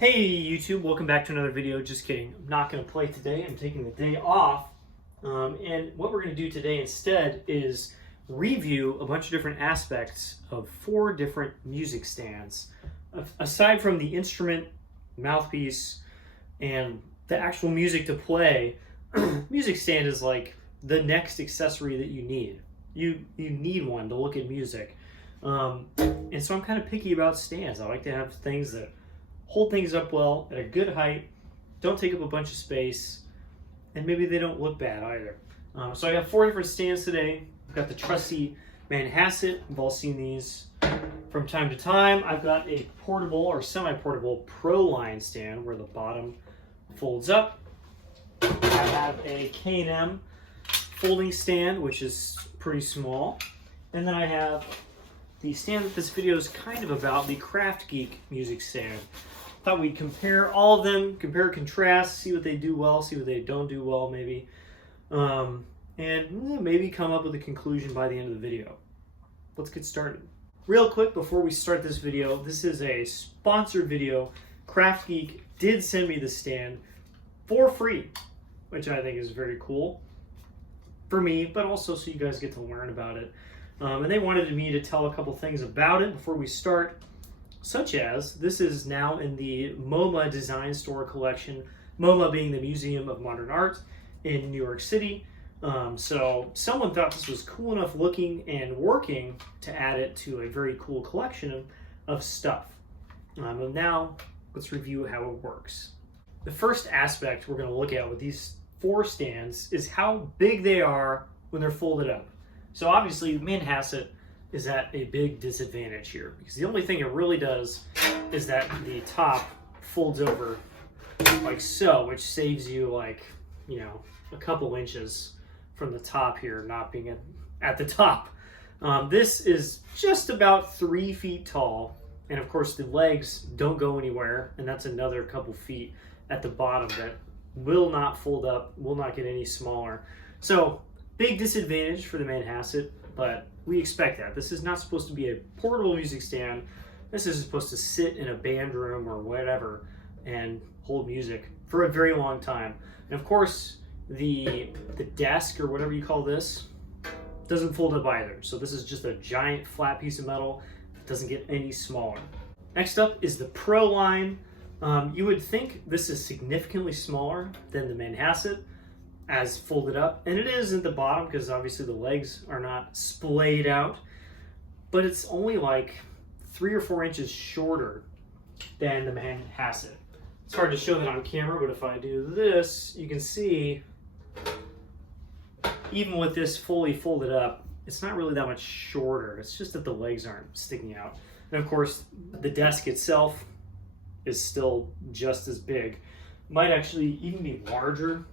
Hey YouTube, welcome back to another video. Just kidding, I'm not going to play today. I'm taking the day off. And what we're going to do today instead is review a bunch of different aspects of 4 different music stands. Aside from the instrument, mouthpiece, and the actual music to play, music stand is like the next accessory that you need. You need one to look at music. And so I'm kind of picky about stands. I like to have things that hold things up well at a good height, don't take up a bunch of space, and maybe they don't look bad either. So I got 4 different stands today. I've got the trusty Manhasset. We've all seen these from time to time. I've got a portable or semi-portable Pro line stand where the bottom folds up. I have a K&M folding stand, which is pretty small. And then I have the stand that this video is kind of about, the KraftGeek music stand. Thought we'd compare all of them, compare and contrast, see what they do well, see what they don't do well maybe, and maybe come up with a conclusion by the end of the video. Let's get started. Real quick before we start this video, this is a sponsored video. KraftGeek did send me the stand for free, which I think is very cool for me, but also so you guys get to learn about it. And they wanted me to tell a couple things about it before we start, such as this is now in the MoMA Design Store collection, MoMA being the Museum of Modern Art in New York City. So someone thought this was cool enough looking and working to add it to a very cool collection of stuff. And now let's review how it works. The first aspect we're going to look at with these 4 stands is how big they are when they're folded up. So obviously Manhasset is at a big disadvantage here because the only thing it really does is that the top folds over like so, which saves you like, a couple inches from the top here not being at the top. This is just about 3 feet tall, and of course the legs don't go anywhere, and that's another couple feet at the bottom that will not fold up, will not get any smaller. So big disadvantage for the Manhasset, but we expect that. This is not supposed to be a portable music stand. This is supposed to sit in a band room or whatever and hold music for a very long time. And of course, the desk or whatever you call this doesn't fold up either. So this is just a giant flat piece of metal. It doesn't get any smaller. Next up is the Pro line. You would think this is significantly smaller than the Manhasset as folded up, and it is at the bottom because obviously the legs are not splayed out, but it's only like 3 or 4 inches shorter than the Manhasset. It's hard to show that on camera, but if I do this, you can see even with this fully folded up, it's not really that much shorter. It's just that the legs aren't sticking out. And of course, the desk itself is still just as big. Might actually even be larger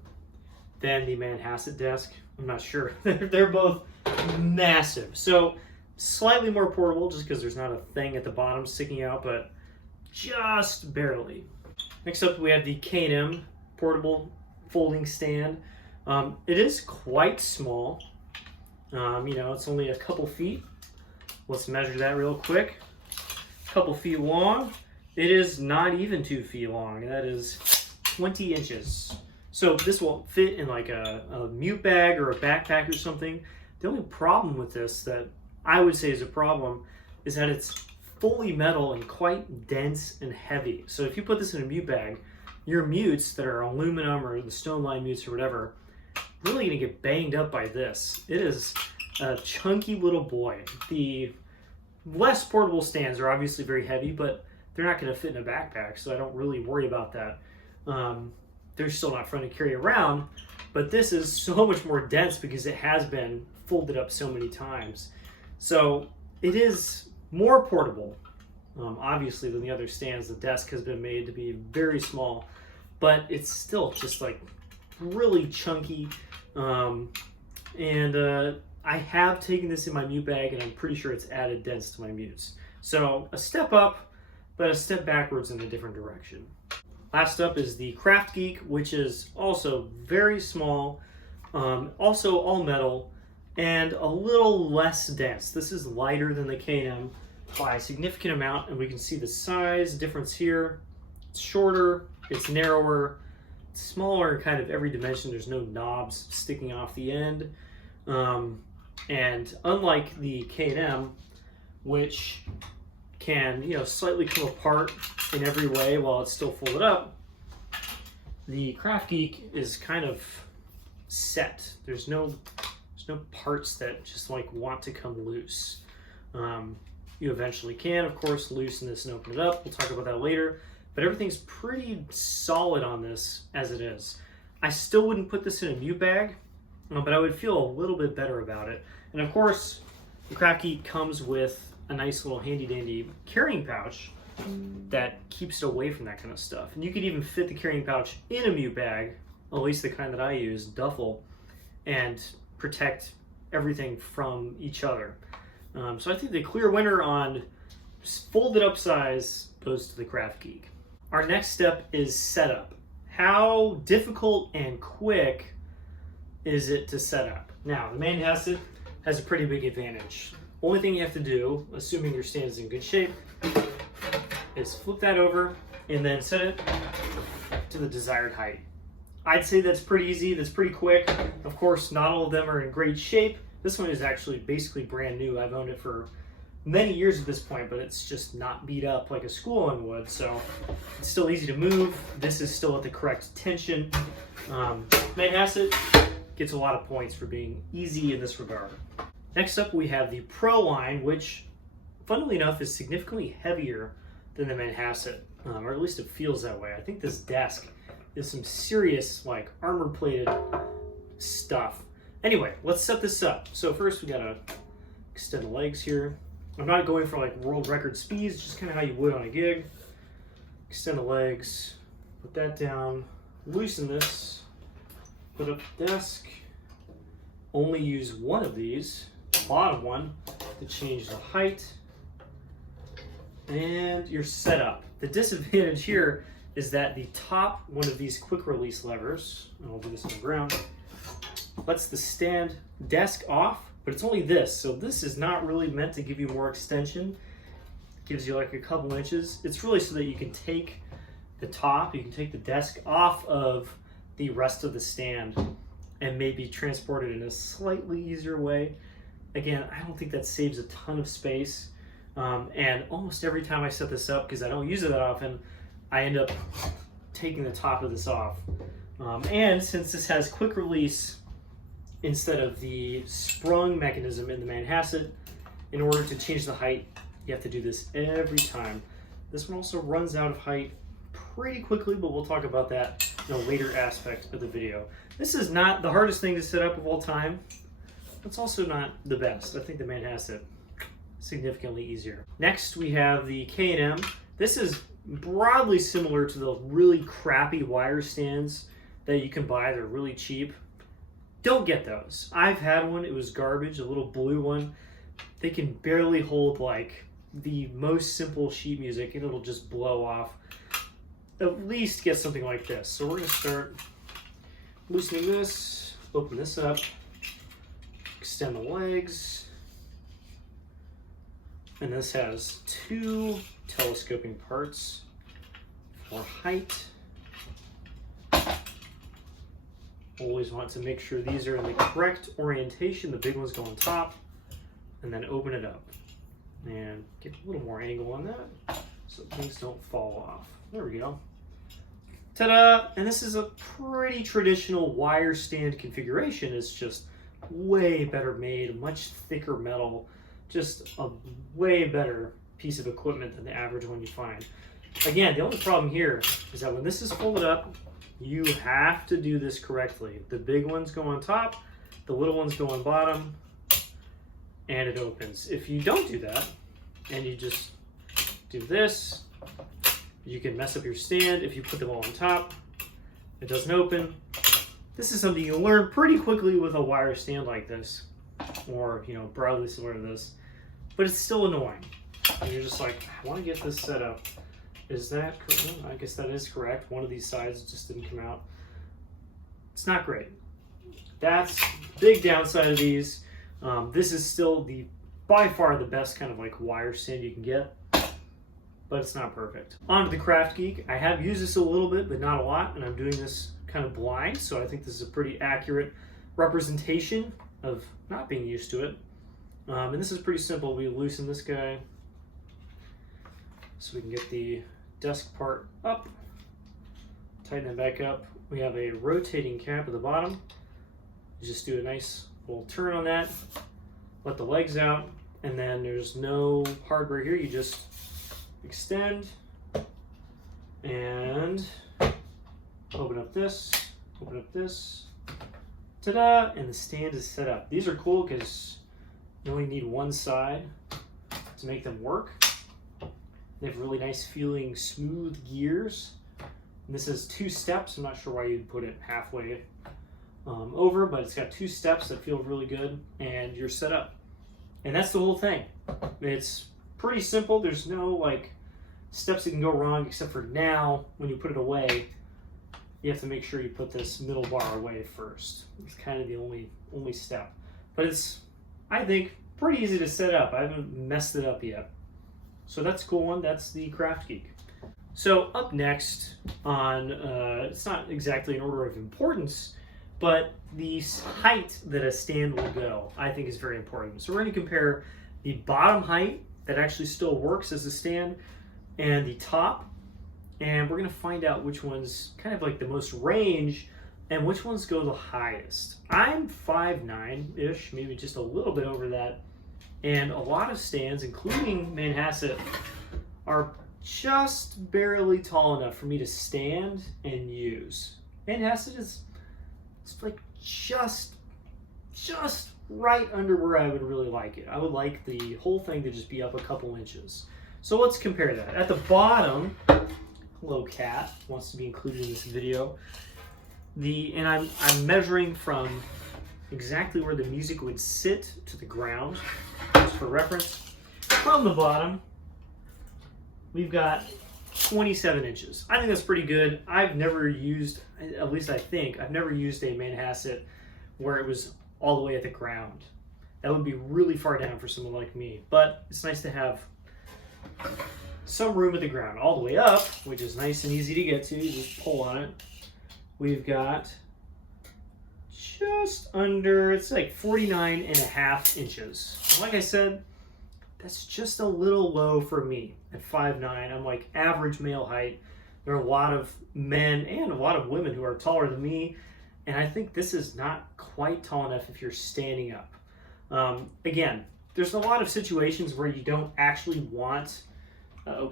than the Manhasset desk. I'm not sure. They're both massive. So slightly more portable just because there's not a thing at the bottom sticking out, but just barely. Next up we have the K&M portable folding stand. It is quite small. It's only a couple feet. Let's measure that real quick. A couple feet long. It is not even 2 feet long. That is 20 inches. So this will fit in like a mute bag or a backpack or something. The only problem with this that I would say is a problem is that it's fully metal and quite dense and heavy. So if you put this in a mute bag, your mutes that are aluminum or the stone line mutes or whatever, really gonna get banged up by this. It is a chunky little boy. The less portable stands are obviously very heavy, but they're not gonna fit in a backpack, so I don't really worry about that. They're still not fun to carry around, but this is so much more dense because it has been folded up so many times. So it is more portable, obviously, than the other stands. The desk has been made to be very small, but it's still just like really chunky. I have taken this in my mute bag, and I'm pretty sure it's added dense to my mutes. So a step up, but a step backwards in a different direction. Last up is the KraftGeek, which is also very small, also all metal, and a little less dense. This is lighter than the K&M by a significant amount, and we can see the size difference here. It's shorter, it's narrower, it's smaller in kind of every dimension. There's no knobs sticking off the end. And unlike the K&M, which can, slightly come apart in every way while it's still folded up, the KraftGeek is kind of set. There's no parts that just like want to come loose. You eventually can, of course, loosen this and open it up. We'll talk about that later. But everything's pretty solid on this as it is. I still wouldn't put this in a mute bag, but I would feel a little bit better about it. And of course, the KraftGeek comes with a nice little handy-dandy carrying pouch that keeps it away from that kind of stuff. And you could even fit the carrying pouch in a mute bag, at least the kind that I use, duffel, and protect everything from each other. So I think the clear winner on folded up size goes to the KraftGeek. Our next step is setup. How difficult and quick is it to set up? Now, the Manhasset has a pretty big advantage. Only thing you have to do, assuming your stand is in good shape, is flip that over and then set it to the desired height. I'd say that's pretty easy, that's pretty quick. Of course, not all of them are in great shape. This one is actually basically brand new. I've owned it for many years at this point, but it's just not beat up like a school one would, so it's still easy to move. This is still at the correct tension. Manhasset gets a lot of points for being easy in this regard. Next up, we have the Pro line, which, funnily enough, is significantly heavier than the Manhasset, or at least it feels that way. I think this desk is some serious, like, armor-plated stuff. Anyway, let's set this up. So first, we gotta extend the legs here. I'm not going for like world record speeds, just kind of how you would on a gig. Extend the legs, put that down, loosen this, put up the desk. Only use one of these, the bottom one, to change the height. And you're set up. The disadvantage here is that the top one of these quick release levers, and I'll do this on the ground, lets the stand desk off, but it's only this. So this is not really meant to give you more extension. It gives you like a couple inches. It's really so that you can take the top, you can take the desk off of the rest of the stand and maybe transport it in a slightly easier way. Again, I don't think that saves a ton of space. And almost every time I set this up, because I don't use it that often, I end up taking the top of this off. And since this has quick release instead of the sprung mechanism in the Manhasset, in order to change the height, you have to do this every time. This one also runs out of height pretty quickly, but we'll talk about that in a later aspect of the video. This is not the hardest thing to set up of all time. It's also not the best. I think the Manhasset significantly easier. Next, we have the K&M. This is broadly similar to the really crappy wire stands that you can buy. They're really cheap. Don't get those. I've had one. It was garbage, a little blue one. They can barely hold like the most simple sheet music and it'll just blow off. At least get something like this. So we're going to start loosening this, open this up, extend the legs. And this has two telescoping parts for height. Always want to make sure these are in the correct orientation. The big ones go on top, and then open it up. And get a little more angle on that so things don't fall off. There we go. Ta-da! And this is a pretty traditional wire stand configuration. It's just way better made, much thicker metal, just a way better piece of equipment than the average one you find. Again, the only problem here is that when this is folded up, you have to do this correctly. The big ones go on top, the little ones go on bottom, and it opens. If you don't do that, and you just do this, you can mess up your stand. If you put them all on top, it doesn't open. This is something you'll learn pretty quickly with a wire stand like this, or broadly similar to this, but it's still annoying. And you're just like, I want to get this set up. Is that correct? I guess that is correct. One of these sides just didn't come out. It's not great. That's big downside of these. This is still by far the best kind of like wire stand you can get. but it's not perfect. On to the KraftGeek. I have used this a little bit, but not a lot, and I'm doing this kind of blind, so I think this is a pretty accurate representation of not being used to it. And this is pretty simple. We loosen this guy so we can get the desk part up, tighten it back up. We have a rotating cap at the bottom. You just do a nice little turn on that, let the legs out, and then there's no hardware here. You just extend and open up this, ta-da, and the stand is set up. These are cool because you only need one side to make them work. They have really nice feeling smooth gears. And this is 2 steps. I'm not sure why you'd put it halfway over, but it's got 2 steps that feel really good, and you're set up. And that's the whole thing. It's pretty simple. There's no like steps that can go wrong, except for now when you put it away, you have to make sure you put this middle bar away first. It's kind of the only step. But it's, I think, pretty easy to set up. I haven't messed it up yet. So that's a cool one. That's the KraftGeek. So up next on, it's not exactly in order of importance, but the height that a stand will go, I think is very important. So we're going to compare the bottom height that actually still works as a stand and the top, and we're going to find out which ones kind of like the most range and which ones go the highest. I'm 5'9"-ish, maybe just a little bit over that, and a lot of stands, including Manhasset, are just barely tall enough for me to stand and use. Manhasset is, it's like just right under where I would really like it. I would like the whole thing to just be up a couple inches. So let's compare that. At the bottom, hello cat, wants to be included in this video. And I'm measuring from exactly where the music would sit to the ground, just for reference. From the bottom, we've got 27 inches. I think that's pretty good. I've never used, at least I think, I've never used a Manhasset where it was all the way at the ground. That would be really far down for someone like me, but it's nice to have some room at the ground. All the way up, which is nice and easy to get to, you just pull on it. We've got just under, it's like 49.5 inches. Like I said, that's just a little low for me at 5'9". I'm like average male height. There are a lot of men and a lot of women who are taller than me, and I think this is not quite tall enough if you're standing up. Again, there's a lot of situations where you don't actually want,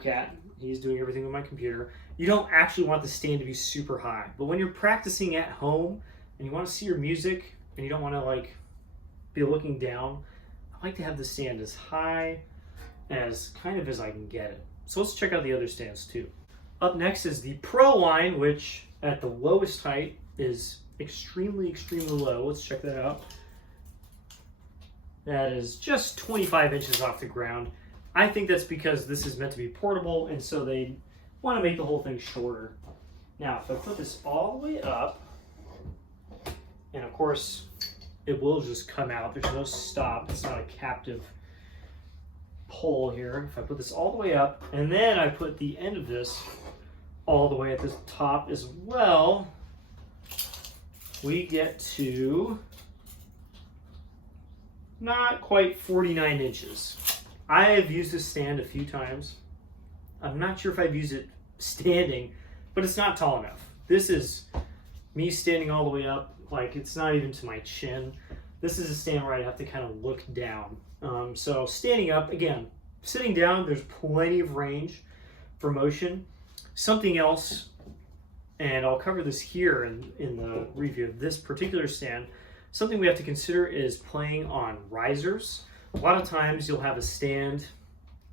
cat, he's doing everything with my computer. You don't actually want the stand to be super high, but when you're practicing at home and you want to see your music and you don't want to like be looking down, I like to have the stand as high as kind of as I can get it. So let's check out the other stands too. Up next is the Pro line, which at the lowest height is extremely low. Let's check that out. That is just 25 inches off the ground. I think that's because this is meant to be portable, and so they want to make the whole thing shorter. Now, if I put this all the way up, and of course, it will just come out. There's no stop. It's not a captive pull here. If I put this all the way up, and then I put the end of this all the way at the top as well, we get to not quite 49 inches. I have used this stand a few times. I'm not sure if I've used it standing, but it's not tall enough. This is me standing all the way up, like it's not even to my chin. This is a stand where I'd have to kind of look down. So standing up, again, sitting down, there's plenty of range for motion. Something else, and I'll cover this here in the review of this particular stand, something we have to consider is playing on risers. A lot of times you'll have a stand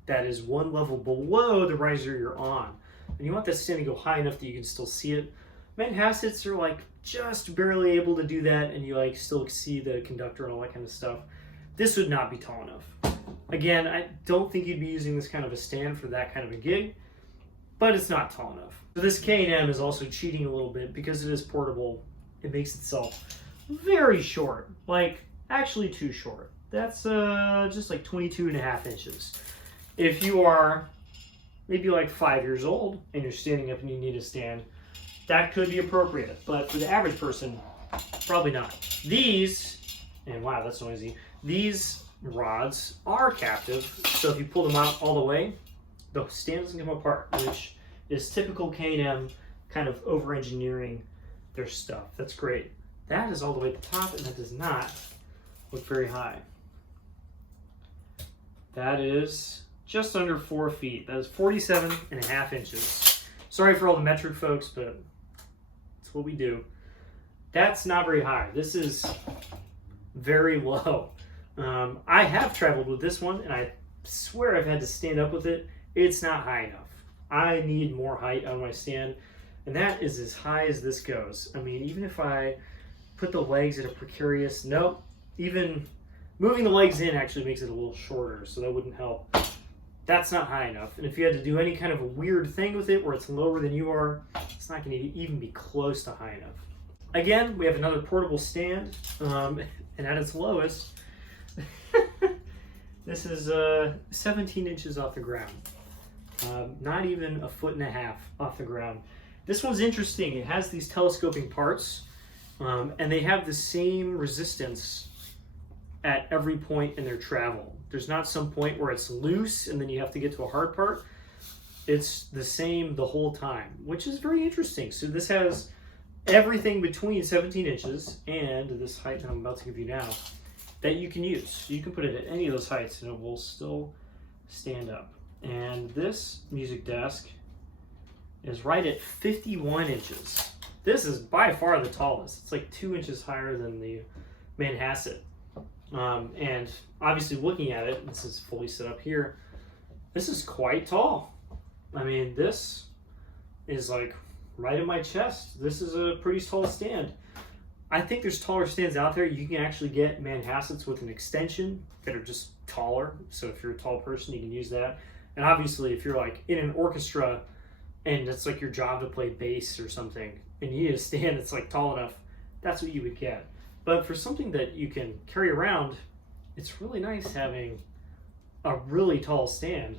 that is one level below the riser you're on, and you want that stand to go high enough that you can still see it. Manhassets are like just barely able to do that, and you like still see the conductor and all that kind of stuff. This would not be tall enough. Again, I don't think you'd be using this kind of a stand for that kind of a gig, but it's not tall enough. So this K&M is also cheating a little bit because it is portable. It makes itself very short, like actually too short. That's just like 22.5 inches. If you are maybe like 5 years old and you're standing up and you need a stand, that could be appropriate. But for the average person, probably not. These, and wow, that's noisy, these rods are captive, so if you pull them out all the way, the stand doesn't come apart, which is typical K&M kind of over-engineering their stuff. That's great. That is all the way at the top, and that does not look very high. That is just under 4 feet. That is 47.5 inches. Sorry for all the metric folks, but it's what we do. That's not very high. This is very low. I have traveled with this one, and I swear I've had to stand up with it. It's not high enough. I need more height on my stand, and that is as high as this goes. I mean, even if I put the legs at a precarious, nope, even moving the legs in actually makes it a little shorter, so that wouldn't help. That's not high enough. And if you had to do any kind of a weird thing with it where it's lower than you are, it's not going to even be close to high enough. Again, we have another portable stand, and at its lowest, this is 17 inches off the ground. Not even 1.5 feet off the ground. This one's interesting. It has these telescoping parts, and they have the same resistance at every point in their travel. There's not some point where it's loose and then you have to get to a hard part. It's the same the whole time, which is very interesting. So this has everything between 17 inches and this height that I'm about to give you now that you can use. You can put it at any of those heights and it will still stand up. And this music desk is right at 51 inches. This is by far the tallest. It's like 2 inches higher than the Manhasset. And obviously looking at it, this is fully set up here, this is quite tall. I mean, this is like right in my chest. This is a pretty tall stand. I think there's taller stands out there. You can actually get Manhassets with an extension that are just taller. So if you're a tall person, you can use that. And obviously if you're like in an orchestra and it's like your job to play bass or something and you need a stand that's like tall enough, that's what you would get. But for something that you can carry around, it's really nice having a really tall stand.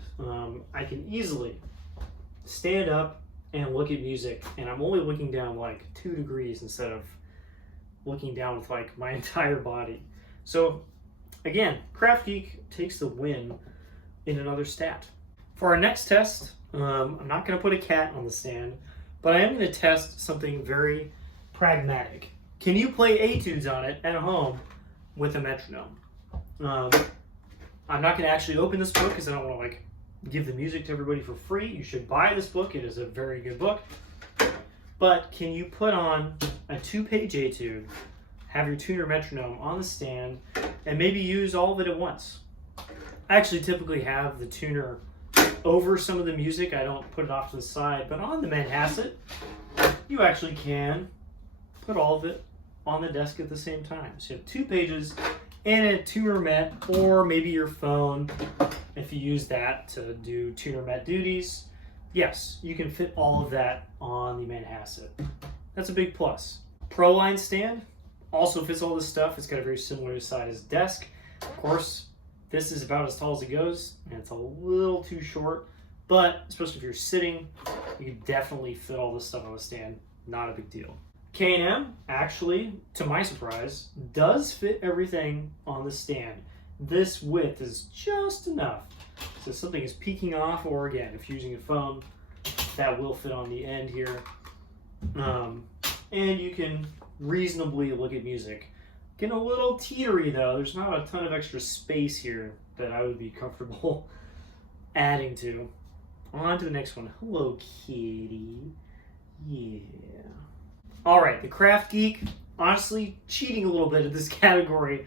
I can easily stand up and look at music, and I'm only looking down like 2 degrees instead of looking down with like my entire body. So again, KraftGeek takes the win in another stat. For our next test, I'm not going to put a cat on the stand, but I am going to test something very pragmatic. Can you play etudes on it at home with a metronome? I'm not going to actually open this book because I don't want to like give the music to everybody for free. You should buy this book. It is a very good book. But can you put on a 2-page etude, have your tuner metronome on the stand, and maybe use all of it at once? I actually typically have the tuner over some of the music. I don't put it off to the side, but on the Manhasset, you actually can put all of it on the desk at the same time. So you have 2 pages and a tuner met, or maybe your phone, if you use that to do tuner met duties. Yes, you can fit all of that on the Manhasset. That's a big plus. Pro-line stand also fits all this stuff. It's got a very similar size desk. Of course, this is about as tall as it goes, and it's a little too short, but especially if you're sitting, you can definitely fit all this stuff on the stand. Not a big deal. K&M actually, to my surprise, does fit everything on the stand. This width is just enough. So if something is peeking off, or again, if you're using a phone, that will fit on the end here. And you can reasonably look at music. Getting a little teetery though. There's not a ton of extra space here that I would be comfortable adding to. On to the next one. Hello, kitty. Yeah. All right, the KraftGeek, honestly, cheating a little bit at this category.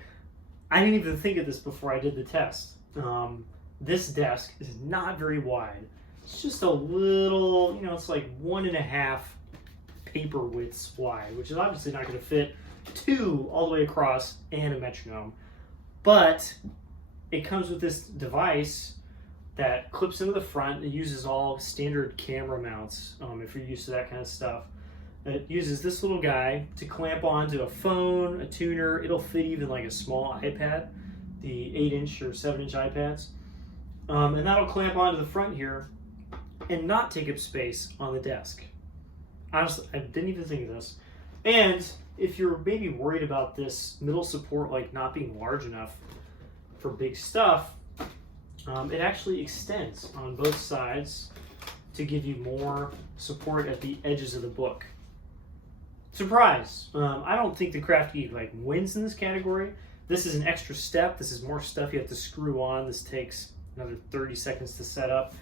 I didn't even think of this before I did the test. This desk is not very wide. It's just a little, it's like 1.5 paper widths wide, which is obviously not going to fit 2 all the way across and a metronome. But it comes with this device that clips into the front. It uses all standard camera mounts, if you're used to that kind of stuff. It uses this little guy to clamp onto a phone, a tuner. It'll fit even like a small iPad, the 8-inch or 7-inch iPads. And that'll clamp onto the front here. and not take up space on the desk. Honestly, I didn't even think of this. And if you're maybe worried about this middle support like not being large enough for big stuff, it actually extends on both sides to give you more support at the edges of the book. Surprise! I don't think the KraftGeek like wins in this category. This is an extra step. This is more stuff you have to screw on. This takes another 30 seconds to set up.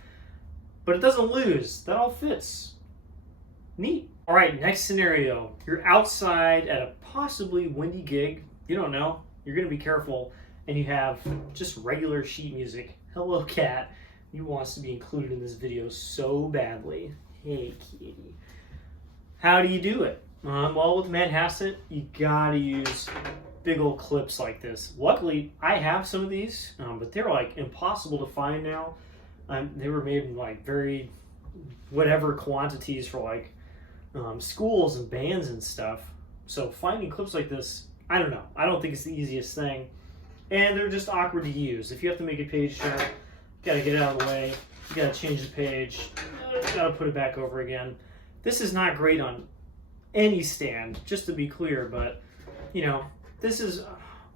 But it doesn't lose. That all fits. Neat. All right, next scenario. You're outside at a possibly windy gig. You don't know. You're going to be careful. And you have just regular sheet music. Hello, cat. He wants to be included in this video so badly. Hey, kitty. How do you do it? Well, with Manhasset, you gotta use big old clips like this. Luckily, I have some of these, but they're like impossible to find now. They were made in like very whatever quantities for like schools and bands and stuff. So finding clips like this, I don't know. I don't think it's the easiest thing. And they're just awkward to use. If you have to make a page shot, you gotta get it out of the way. You gotta change the page. You gotta put it back over again. This is not great on any stand, just to be clear, but you know, this is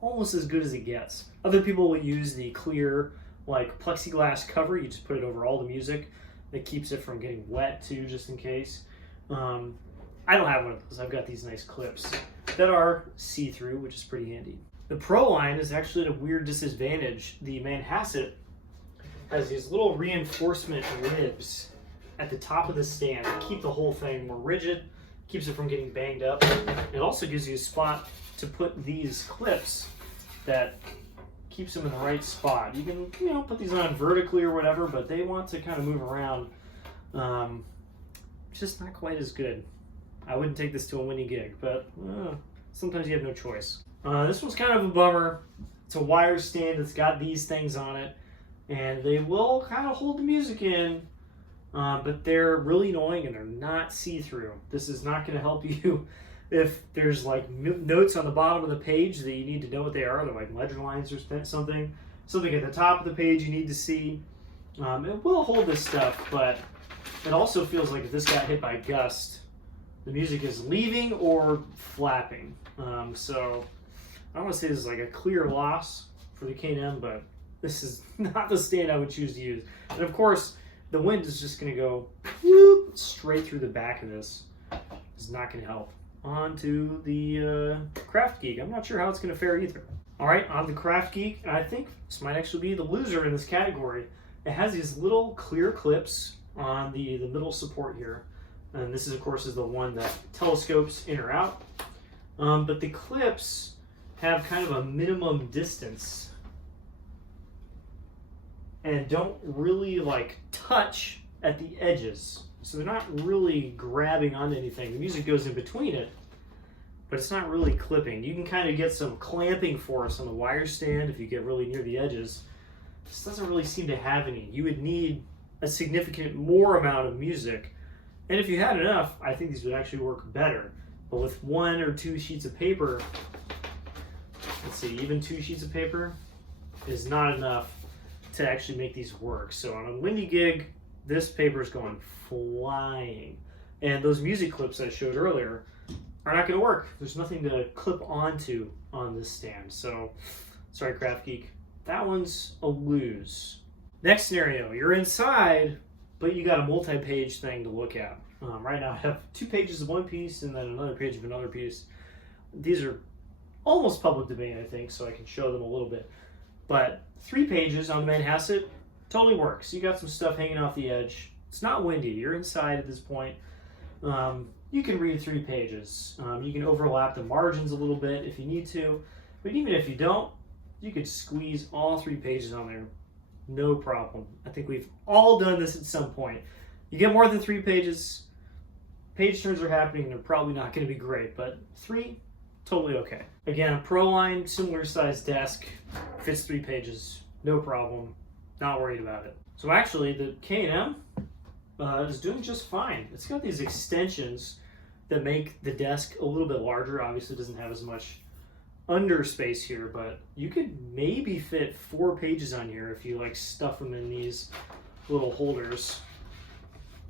almost as good as it gets. Other people will use the clear like plexiglass cover. You just put it over all the music. That keeps it from getting wet too, just in case. I don't have one of those. I've got these nice clips that are see-through, which is pretty handy. The Pro line is actually at a weird disadvantage. The Manhasset has these little reinforcement ribs at the top of the stand that keep the whole thing more rigid, keeps it from getting banged up. It also gives you a spot to put these clips that keeps them in the right spot. You can, you know, put these on vertically or whatever, but they want to kind of move around. It's just not quite as good. I wouldn't take this to a windy gig, but sometimes you have no choice. This one's kind of a bummer. It's a wire stand that's got these things on it, and they will kind of hold the music in, but they're really annoying and they're not see-through. This is not going to help you if there's like notes on the bottom of the page that you need to know what they are. They're like ledger lines or something. Something at the top of the page you need to see. It will hold this stuff, but it also feels like if this got hit by a gust, the music is leaving or flapping. So I don't want to say this is like a clear loss for the K&M, but this is not the stand I would choose to use. And of course, the wind is just going to go whoop, straight through the back of this. It's not going to help. On to the KraftGeek. I'm not sure how it's going to fare either. All right, on the KraftGeek, I think this might actually be the loser in this category. It has these little clear clips on the middle support here. And this is, of course, is the one that telescopes in or out. But the clips have kind of a minimum distance and don't really like touch at the edges. So they're not really grabbing onto anything. The music goes in between it, but it's not really clipping. You can kind of get some clamping force on the wire stand if you get really near the edges. This doesn't really seem to have any. You would need a significant more amount of music. And if you had enough, I think these would actually work better. But with 1 or 2 sheets of paper, let's see, even 2 sheets of paper is not enough to actually make these work. So on a windy gig, this paper is going flying. And those music clips I showed earlier are not going to work. There's nothing to clip onto on this stand. So, sorry, KraftGeek. That one's a lose. Next scenario, you're inside, but you got a multi-page thing to look at. Right now I have 2 pages of one piece and then another page of another piece. These are almost public domain, I think, so I can show them a little bit. But 3 pages on the Manhasset totally works. You got some stuff hanging off the edge. It's not windy. You're inside at this point. You can read 3 pages. You can overlap the margins a little bit if you need to. But even if you don't, you could squeeze all 3 pages on there. No problem. I think we've all done this at some point. You get more than 3 pages, page turns are happening, and they're probably not going to be great, but 3, totally okay. Again, a Pro line, similar size desk, fits 3 pages, no problem, not worried about it. So actually, the K&M is doing just fine. It's got these extensions that make the desk a little bit larger. Obviously, it doesn't have as much under space here, but you could maybe fit 4 pages on here if you like stuff them in these little holders.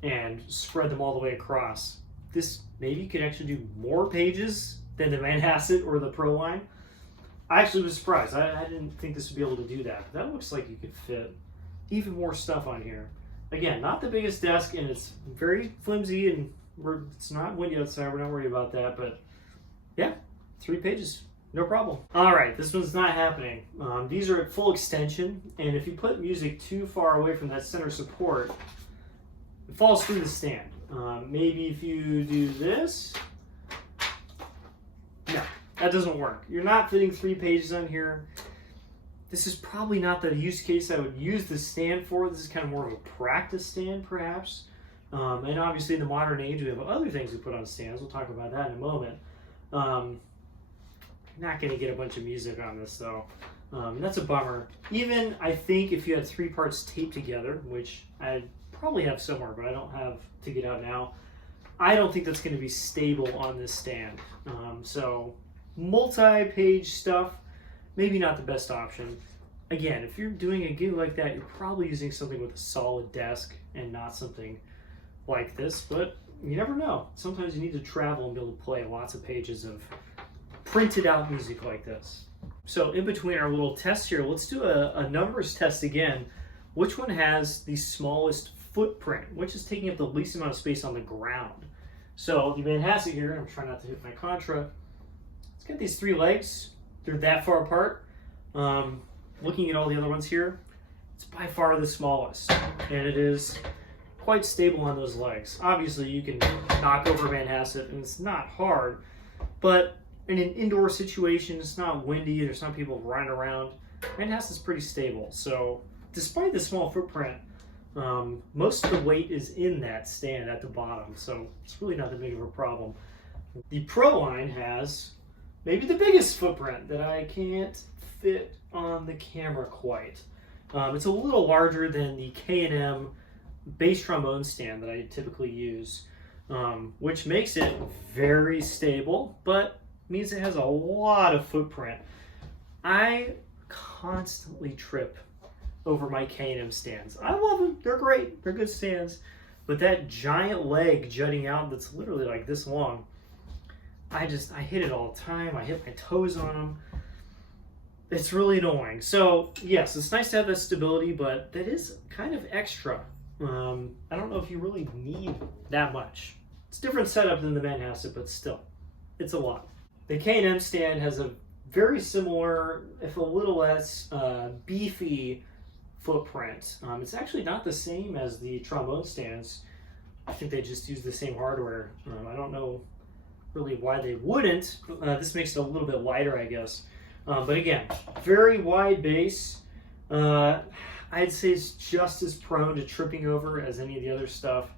and spread them all the way across. This maybe could actually do more pages than the Manhasset or the Pro line. I actually was surprised. I didn't think this would be able to do that. That looks like you could fit even more stuff on here. Again, not the biggest desk, and it's very flimsy, and it's not windy outside. We're not worried about that, but yeah, 3 pages, no problem. All right, this one's not happening. These are at full extension, and if you put music too far away from that center support, it falls through the stand. Maybe if you do this, no, that doesn't work. You're not fitting 3 pages on here. This is probably not the use case I would use the stand for. This is kind of more of a practice stand, perhaps. And obviously in the modern age, we have other things we put on stands. We'll talk about that in a moment. Not going to get a bunch of music on this, though. That's a bummer. Even, I think, if you had 3 parts taped together, which I probably have somewhere, but I don't have to get out now, I don't think that's going to be stable on this stand. So, multi-page stuff, maybe not the best option. Again, if you're doing a gig like that, you're probably using something with a solid desk and not something like this, but you never know. Sometimes you need to travel and be able to play lots of pages of printed out music like this. So in between our little tests here, let's do a numbers test again. Which one has the smallest footprint? Which is taking up the least amount of space on the ground? So the Manhasset here, I'm trying not to hit my Contra. It's got these 3 legs. They're that far apart. Looking at all the other ones here, it's by far the smallest, and it is quite stable on those legs. Obviously, you can knock over Manhasset, and it's not hard, but in an indoor situation, it's not windy, there's not people running around, Manhasset's pretty stable. So, despite the small footprint, most of the weight is in that stand at the bottom, so it's really not that big of a problem. The Pro line has maybe the biggest footprint that I can't fit on the camera quite. It's a little larger than the K&M bass trombone stand that I typically use, which makes it very stable, but means it has a lot of footprint. I constantly trip over my K&M stands. I love them, they're great, they're good stands, but that giant leg jutting out that's literally like this long, I hit it all the time. I hit my toes on them. It's really annoying. So yes, it's nice to have that stability, but that is kind of extra. I don't know if you really need that much. It's a different setup than the Manhasset, but still, it's a lot. The K&M stand has a very similar, if a little less beefy footprint. It's actually not the same as the trombone stands. I think they just use the same hardware. I don't know really why they wouldn't. This makes it a little bit lighter, I guess. But again, very wide base. I'd say it's just as prone to tripping over as any of the other stuff.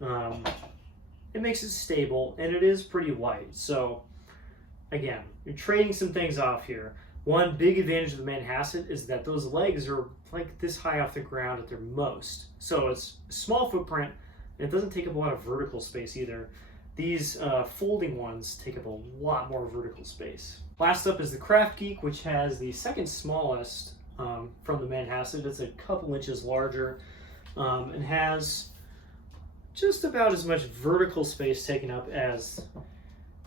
It makes it stable, and it is pretty light. So again, you're trading some things off here. One big advantage of the Manhasset is that those legs are like this high off the ground at their most. So it's a small footprint, and it doesn't take up a lot of vertical space either. These folding ones take up a lot more vertical space. Last up is the KraftGeek, which has the second smallest from the Manhasset. It's a couple inches larger and has just about as much vertical space taken up as,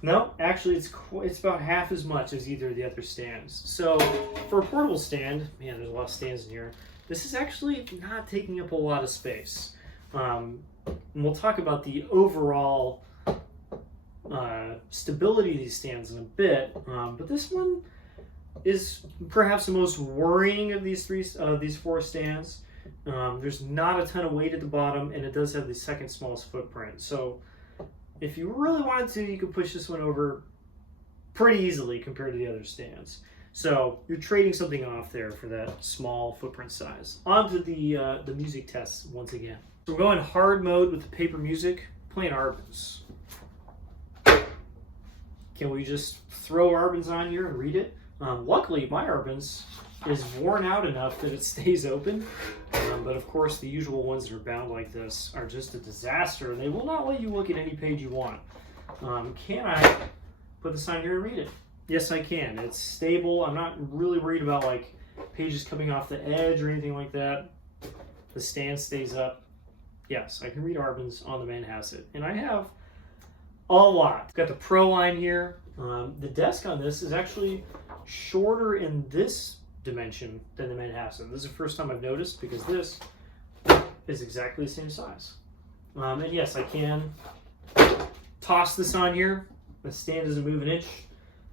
no, actually it's about half as much as either of the other stands. So for a portable stand, man, there's a lot of stands in here. This is actually not taking up a lot of space. And we'll talk about the overall stability of these stands in a bit, but this one is perhaps the most worrying of these 4 stands. There's not a ton of weight at the bottom, and it does have the second smallest footprint. So if you really wanted to, you could push this one over pretty easily compared to the other stands. So you're trading something off there for that small footprint size. On to the music tests once again. So we're going hard mode with the paper music, playing Arbans. Can we just throw Arbans on here and read it? Luckily, my Arbans is worn out enough that it stays open. But of course, the usual ones that are bound like this are just a disaster. They will not let you look at any page you want. Can I put this on here and read it? Yes, I can. It's stable. I'm not really worried about like pages coming off the edge or anything like that. The stand stays up. Yes, I can read Arbans on the Manhasset, and I have a lot. Got the Pro line here. The desk on this is actually shorter in this dimension than the Manhasset. This is the first time I've noticed because this is exactly the same size. And yes, I can toss this on here. The stand doesn't move an inch.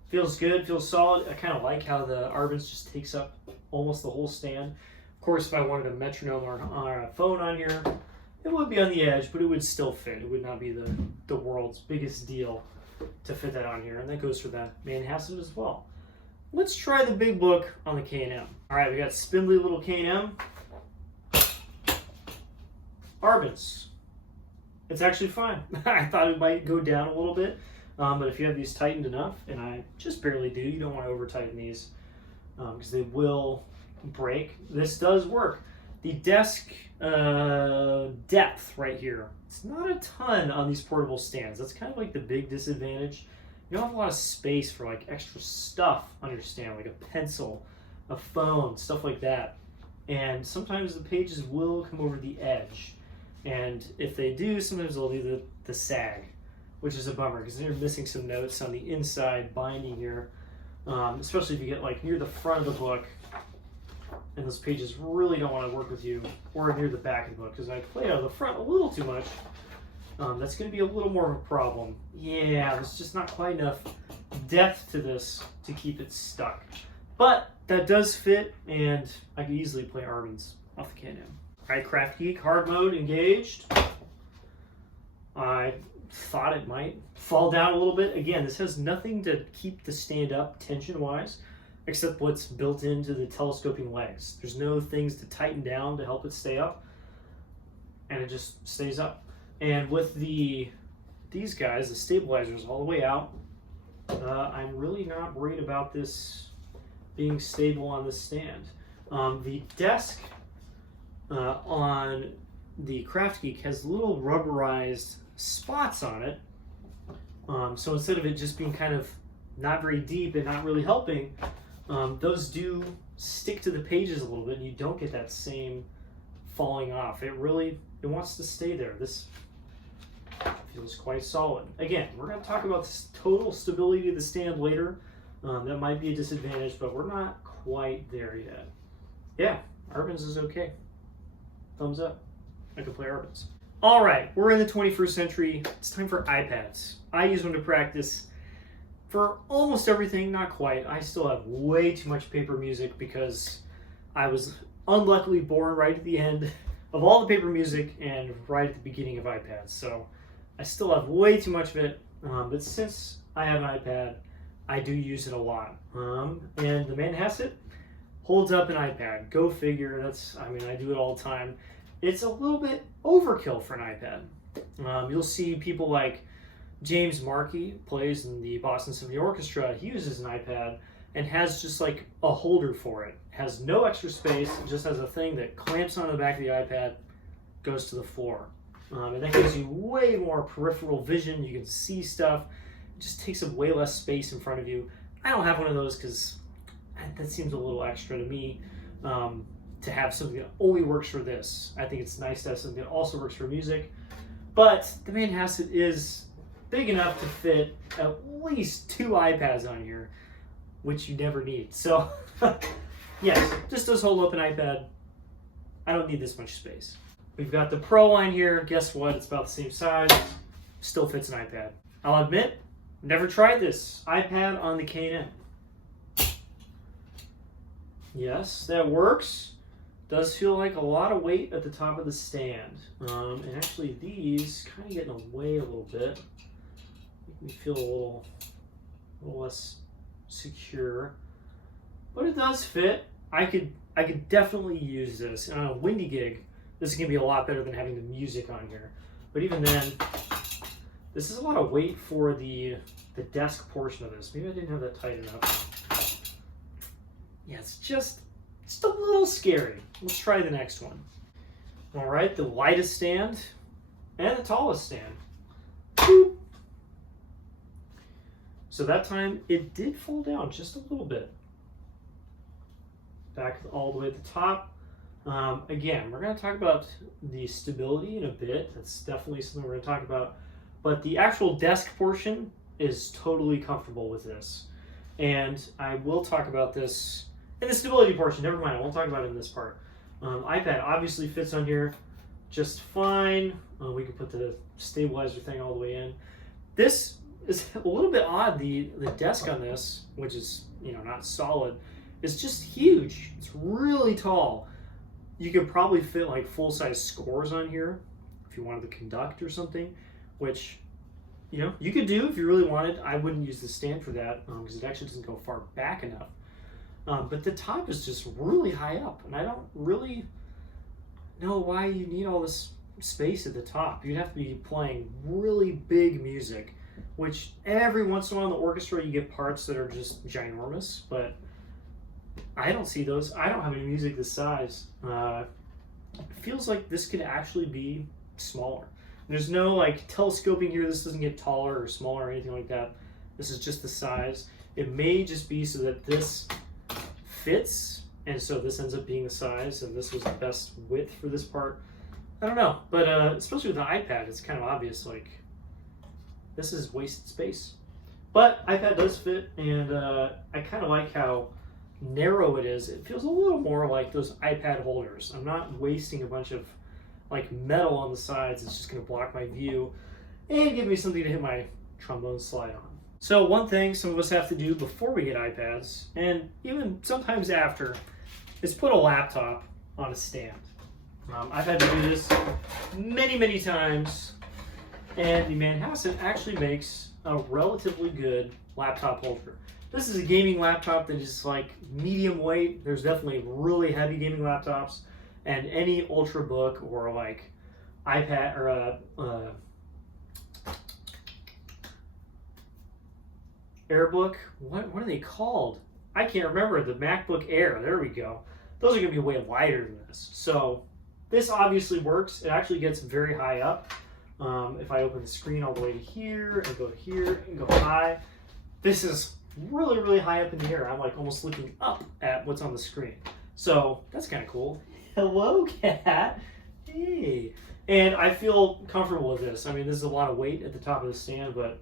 Feels good, feels solid. I kind of like how the Arbans just takes up almost the whole stand. Of course, if I wanted a metronome or a phone on here, it would be on the edge, but it would still fit. It would not be the world's biggest deal to fit that on here. And that goes for the Manhasset as well. Let's try the big book on the K&M. All right, we got spindly little K&M. Arbans. It's actually fine. I thought it might go down a little bit, but if you have these tightened enough, and I just barely do, you don't want to over tighten these because they will break. This does work. The desk depth right here, it's not a ton on these portable stands. That's kind of like the big disadvantage. You don't have a lot of space for like extra stuff on your stand, like a pencil, a phone, stuff like that. And sometimes the pages will come over the edge. And if they do, sometimes they'll do the sag, which is a bummer because they're missing some notes on the inside binding here, especially if you get like near the front of the book and those pages really don't want to work with you, or near the back of the book because I played out of the front a little too much. That's going to be a little more of a problem. Yeah, there's just not quite enough depth to this to keep it stuck. But that does fit, and I can easily play Arbans off the K&M. All right, KraftGeek, hard mode engaged. I thought it might fall down a little bit. Again, this has nothing to keep the stand up tension-wise, except what's built into the telescoping legs. There's no things to tighten down to help it stay up, and it just stays up. And with these guys, the stabilizers all the way out, I'm really not worried about this being stable on this stand. The desk on the KraftGeek has little rubberized spots on it. So instead of it just being kind of not very deep and not really helping, those do stick to the pages a little bit, and you don't get that same falling off. It wants to stay there. This feels quite solid. Again, we're going to talk about this total stability of the stand later. That might be a disadvantage, but we're not quite there yet. Yeah, Arbans is okay. Thumbs up. I can play Arbans. All right, we're in the 21st century. It's time for iPads. I use them to practice for almost everything, not quite. I still have way too much paper music because I was unluckily born right at the end of all the paper music and right at the beginning of iPads. So I still have way too much of it, but since I have an iPad, I do use it a lot. And the Manhasset holds up an iPad. Go figure. I do it all the time. It's a little bit overkill for an iPad. You'll see people like James Markey plays in the Boston Symphony Orchestra. He uses an iPad and has just like a holder for it. Has no extra space, just has a thing that clamps on the back of the iPad, goes to the floor. And that gives you way more peripheral vision. You can see stuff. It just takes up way less space in front of you. I don't have one of those because that seems a little extra to me, to have something that only works for this. I think it's nice to have something that also works for music. But the Manhasset is big enough to fit at least 2 iPads on here, which you never need. So yes, this does hold up an iPad. I don't need this much space. We've got the Pro line here. Guess what? It's about the same size. Still fits an iPad. I'll admit, never tried this iPad on the K&M. Yes, that works. Does feel like a lot of weight at the top of the stand. And actually these kind of get in the way a little bit. Make me feel a little less secure. But it does fit. I could definitely use this. And on a windy gig, this is going to be a lot better than having the music on here. But even then, this is a lot of weight for the desk portion of this. Maybe I didn't have that tight enough. Yeah, it's just a little scary. Let's try the next one. All right, the lightest stand and the tallest stand. Boop. So that time it did fall down just a little bit. Back all the way at the top. Again, we're going to talk about the stability in a bit. That's definitely something we're going to talk about. But the actual desk portion is totally comfortable with this. And I will talk about this in the stability portion. Never mind, I won't talk about it in this part. iPad obviously fits on here just fine. We can put the stabilizer thing all the way in. This is a little bit odd. The desk on this, which is not solid, is just huge. It's really tall. You could probably fit like full-size scores on here if you wanted to conduct or something, which you could do if you really wanted. I wouldn't use the stand for that because it actually doesn't go far back enough. But the top is just really high up, and I don't really know why you need all this space at the top. You'd have to be playing really big music, which every once in a while in the orchestra you get parts that are just ginormous, but I don't see those. I don't have any music this size. It feels like this could actually be smaller. There's no like telescoping here. This doesn't get taller or smaller or anything like that. This is just the size. It may just be so that this fits, and so this ends up being the size, and this was the best width for this part. I don't know, but especially with the iPad, it's kind of obvious, like, this is wasted space. But iPad does fit, and I kind of like how narrow it is. It feels a little more like those iPad holders. I'm not wasting a bunch of like metal on the sides. It's just going to block my view and give me something to hit my trombone slide on. So one thing some of us have to do before we get iPads, and even sometimes after, is put a laptop on a stand. I've had to do this many times, and the Manhasset actually makes a relatively good laptop holder. This is a gaming laptop that is like medium weight. There's definitely really heavy gaming laptops, and any Ultrabook or like iPad or Airbook, what are they called? I can't remember. The MacBook Air, there we go. Those are going to be way wider than this. So this obviously works. It actually gets very high up. If I open the screen all the way to here and go here and go high, this is really high up in the air. I'm like almost looking up at what's on the screen. So that's kind of cool. Hello, cat. Hey. And I feel comfortable with this. I mean, this is a lot of weight at the top of the stand, but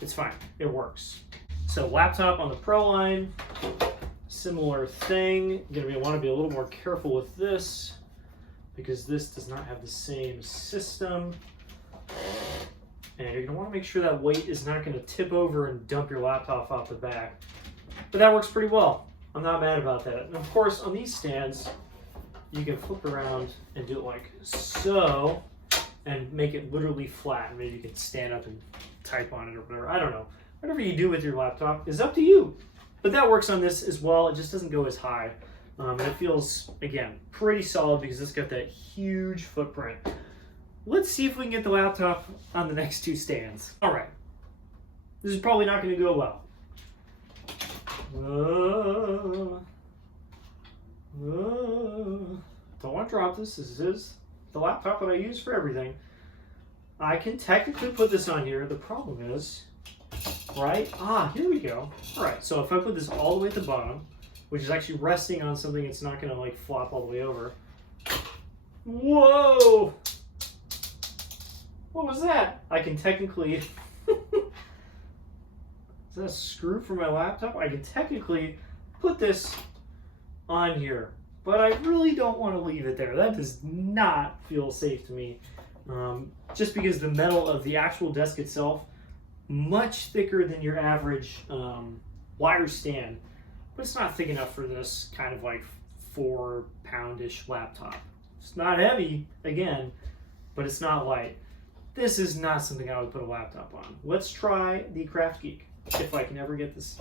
it's fine. It works. So laptop on the Pro line, similar thing. You're going to want to be a little more careful with this because this does not have the same system. And you're going to want to make sure that weight is not going to tip over and dump your laptop off the back. But that works pretty well. I'm not mad about that. And of course, on these stands, you can flip around and do it like so and make it literally flat. Maybe you can stand up and type on it or whatever. I don't know. Whatever you do with your laptop is up to you. But that works on this as well. It just doesn't go as high. And it feels, again, pretty solid because it's got that huge footprint. Let's see if we can get the laptop on the next two stands. All right. This is probably not going to go well. Don't want to drop this. This is the laptop that I use for everything. I can technically put this on here. The problem is, right? Here we go. All right, so if I put this all the way at the bottom, which is actually resting on something, it's not going to like flop all the way over. Whoa! What was that? I can technically... Is that a screw for my laptop? I can technically put this on here, but I really don't want to leave it there. That does not feel safe to me. Just because the metal of the actual desk itself, much thicker than your average wire stand, but it's not thick enough for this kind of like 4-pound-ish laptop. It's not heavy, again, but it's not light. This is not something I would put a laptop on. Let's try the KraftGeek, if I can ever get this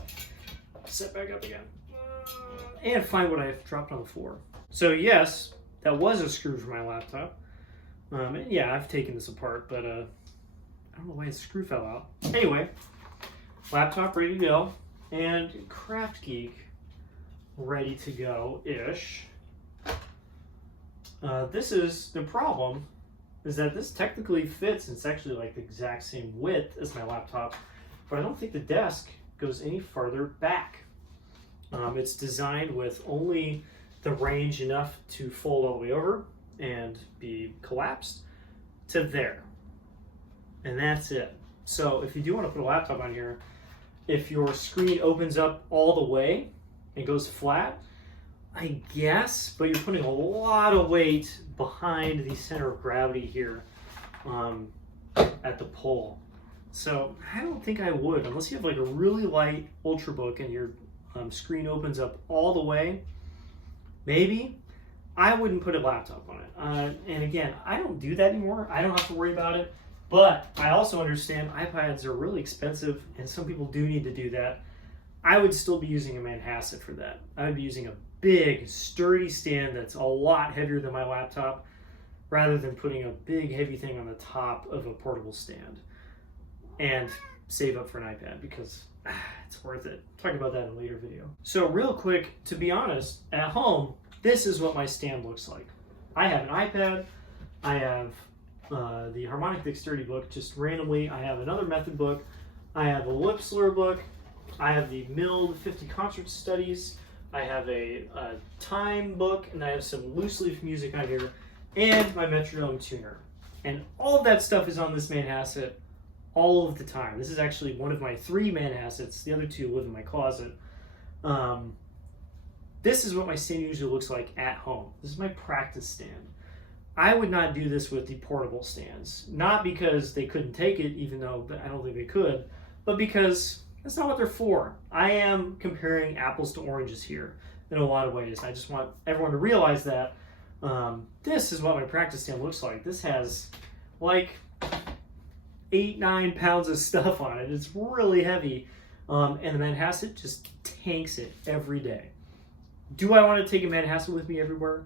set back up again. And find what I dropped on the floor. So yes, that was a screw for my laptop. And yeah, I've taken this apart, but I don't know why the screw fell out. Anyway, laptop ready to go, and KraftGeek ready to go-ish. This is the problem, is that this technically fits. It's actually like the exact same width as my laptop, but I don't think the desk goes any farther back. It's designed with only the range enough to fold all the way over and be collapsed to there. And that's it. So if you do want to put a laptop on here, if your screen opens up all the way and goes flat, I guess, but you're putting a lot of weight behind the center of gravity here at the pole. So I don't think I would, unless you have like a really light Ultrabook and your screen opens up all the way. Maybe. I wouldn't put a laptop on it. And again, I don't do that anymore. I don't have to worry about it. But I also understand iPads are really expensive, and some people do need to do that. I would still be using a Manhasset for that. I would be using a big, sturdy stand that's a lot heavier than my laptop, rather than putting a big, heavy thing on the top of a portable stand. And save up for an iPad, because it's worth it. Talk about that in a later video. So real quick, to be honest, at home, this is what my stand looks like. I have an iPad, I have the Harmonic Dexterity book, just randomly. I have another method book, I have a lip slur book, I have the milled 50 concert studies, I have a time book, and I have some loose leaf music on here, and my metronome tuner. And all of that stuff is on this Manhasset all of the time. This is actually one of my 3 Manhassets. The other 2 live in my closet. This is what my stand usually looks like at home. This is my practice stand. I would not do this with the portable stands. Not because they couldn't take it, even though I don't think they could, but because that's not what they're for. I am comparing apples to oranges here in a lot of ways. I just want everyone to realize that this is what my practice stand looks like. This has like 8-9 pounds of stuff on it. It's really heavy. And the Manhasset just tanks it every day. Do I want to take a Manhasset with me everywhere?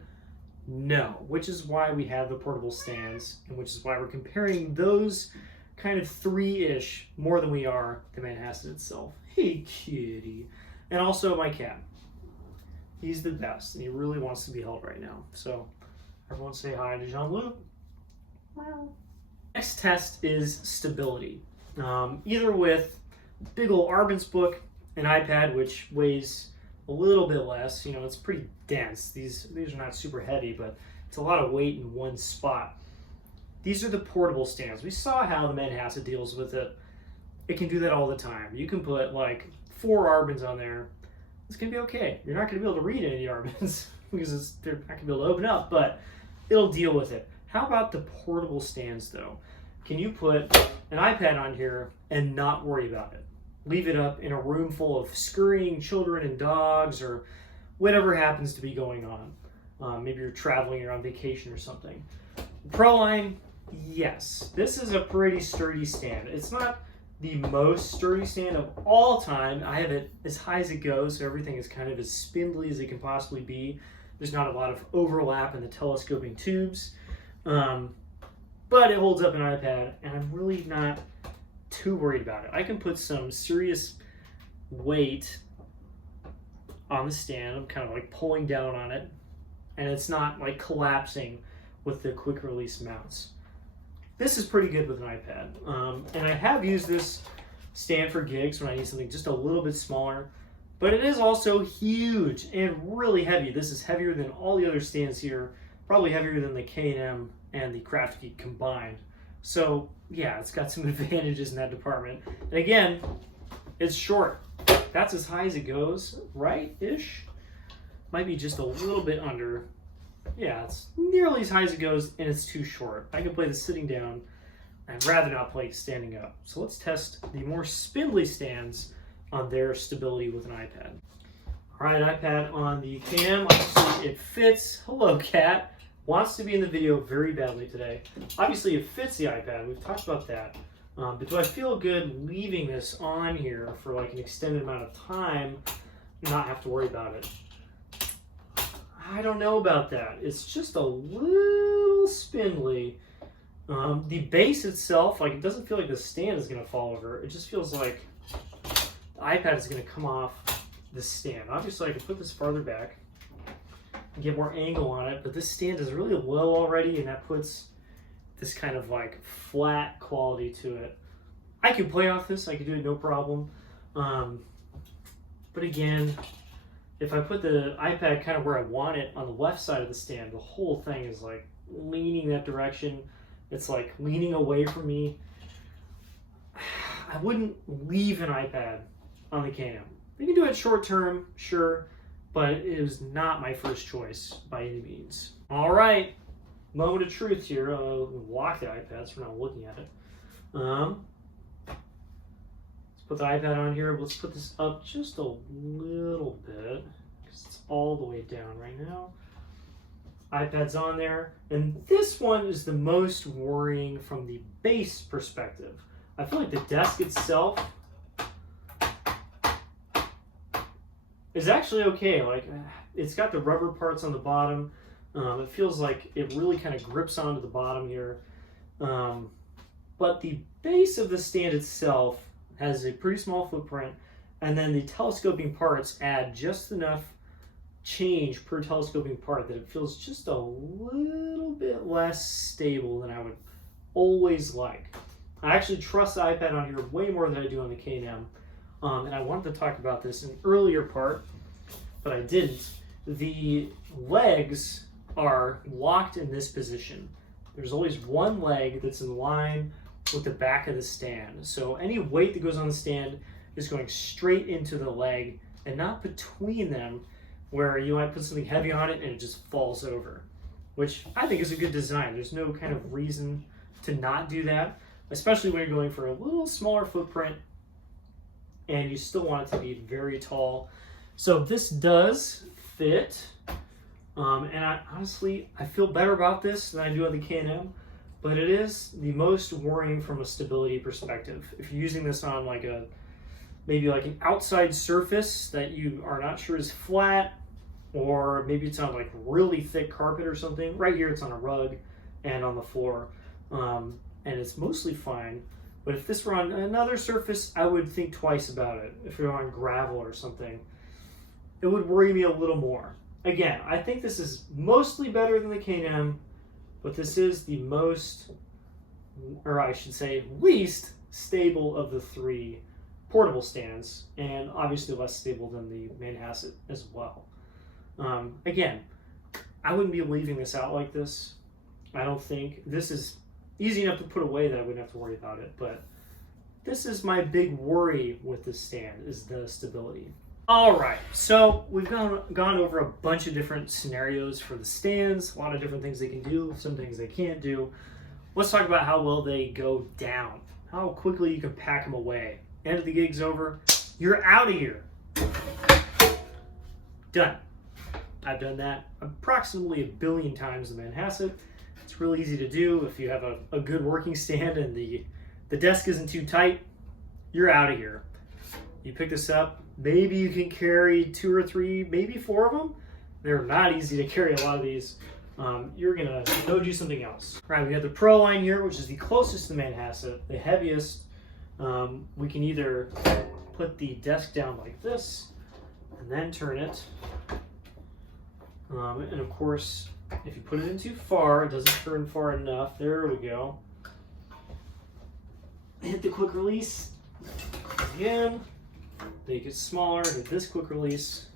No, which is why we have the portable stands, and which is why we're comparing those kind of 3-ish more than we are the Manhasset itself. Hey, kitty. And also my cat. He's the best, and he really wants to be held right now. So everyone say hi to Jean-Luc. Wow. Next test is stability. Either with big ol' Arbon's book, an iPad, which weighs a little bit less. You know, it's pretty dense. These are not super heavy, but it's a lot of weight in one spot. These are the portable stands. We saw how the Manhasset deals with it. It can do that all the time. You can put like 4 Arbons on there. It's gonna be okay. You're not gonna be able to read any of the Arbons because they're not gonna be able to open up, but it'll deal with it. How about the portable stands though? Can you put an iPad on here and not worry about it? Leave it up in a room full of scurrying children and dogs or whatever happens to be going on. Maybe you're traveling, you're on vacation or something. Proline, yes. This is a pretty sturdy stand. It's not the most sturdy stand of all time. I have it as high as it goes, so everything is kind of as spindly as it can possibly be. There's not a lot of overlap in the telescoping tubes. But it holds up an iPad, and I'm really not too worried about it. I can put some serious weight on the stand. I'm kind of like pulling down on it, and it's not like collapsing with the quick release mounts. This is pretty good with an iPad. And I have used this stand for gigs when I need something just a little bit smaller, but it is also huge and really heavy. This is heavier than all the other stands here, probably heavier than the K&M and the KraftGeek combined. So yeah, it's got some advantages in that department. And again, it's short. That's as high as it goes, right-ish? Might be just a little bit under. Yeah, it's nearly as high as it goes, and it's too short. I can play this sitting down. I'd rather not play standing up. So let's test the more spindly stands on their stability with an iPad. All right, iPad on the K&M. Obviously, it fits. Hello, cat. Wants to be in the video very badly today. Obviously, it fits the iPad. We've talked about that. But do I feel good leaving this on here for like an extended amount of time and not have to worry about it? I don't know about that. It's just a little spindly. The base itself, like, it doesn't feel like the stand is going to fall over. It just feels like the iPad is going to come off the stand. Obviously, I could put this farther back and get more angle on it, but this stand is really low already, and that puts this kind of like flat quality to it. I can play off this. I can do it no problem. But again, if I put the iPad kind of where I want it on the left side of the stand, the whole thing is like leaning that direction. It's like leaning away from me. I wouldn't leave an iPad on the K&M. You can do it short term, sure, but it was not my first choice by any means. All right, moment of truth here. Lock the iPad so we're not looking at it. Let's put the iPad on here. Let's put this up just a little bit because it's all the way down right now. iPad's on there, and this one is the most worrying from the base perspective. I feel like the desk itself is actually okay. Like, it's got the rubber parts on the bottom. It feels like it really kind of grips onto the bottom here. But the base of the stand itself has a pretty small footprint, and then the telescoping parts add just enough change per telescoping part that it feels just a little bit less stable than I would always like. I actually trust the iPad on here way more than I do on the K&M. And I wanted to talk about this in an earlier part, but I didn't. The legs are locked in this position. There's always one leg that's in line with the back of the stand. So any weight that goes on the stand is going straight into the leg and not between them, where you might put something heavy on it and it just falls over, which I think is a good design. There's no kind of reason to not do that, especially when you're going for a little smaller footprint and you still want it to be very tall. So this does fit, and honestly, I feel better about this than I do on the K&M, but it is the most worrying from a stability perspective. If you're using this on like maybe like an outside surface that you are not sure is flat, or maybe it's on like really thick carpet or something. Right here it's on a rug and on the floor, and it's mostly fine. But if this were on another surface, I would think twice about it. If you're on gravel or something, it would worry me a little more. Again, I think this is mostly better than the K&M, but this is the most, or I should say least stable of the three portable stands, and obviously less stable than the Manhasset as well. Again, I wouldn't be leaving this out like this. I don't think. This is easy enough to put away that I wouldn't have to worry about it, but this is my big worry with this stand, is the stability. All right, so we've gone over a bunch of different scenarios for the stands, a lot of different things they can do, some things they can't do. Let's talk about how well they go down, how quickly you can pack them away. End of the gig's over, you're out of here. Done. I've done that approximately 1 billion times in Manhasset. It's really easy to do if you have a good working stand and the desk isn't too tight. You're out of here. You pick this up, maybe you can carry 2 or 3, maybe 4 of them. They're not easy to carry, a lot of these. You're gonna go do something else. All right, we have the Pro line here, which is the closest to the Manhasset, the heaviest. We can either put the desk down like this and then turn it. And of course, if you put it in too far, it doesn't turn far enough. There we go. Hit the quick release again. Make it smaller. Hit this quick release.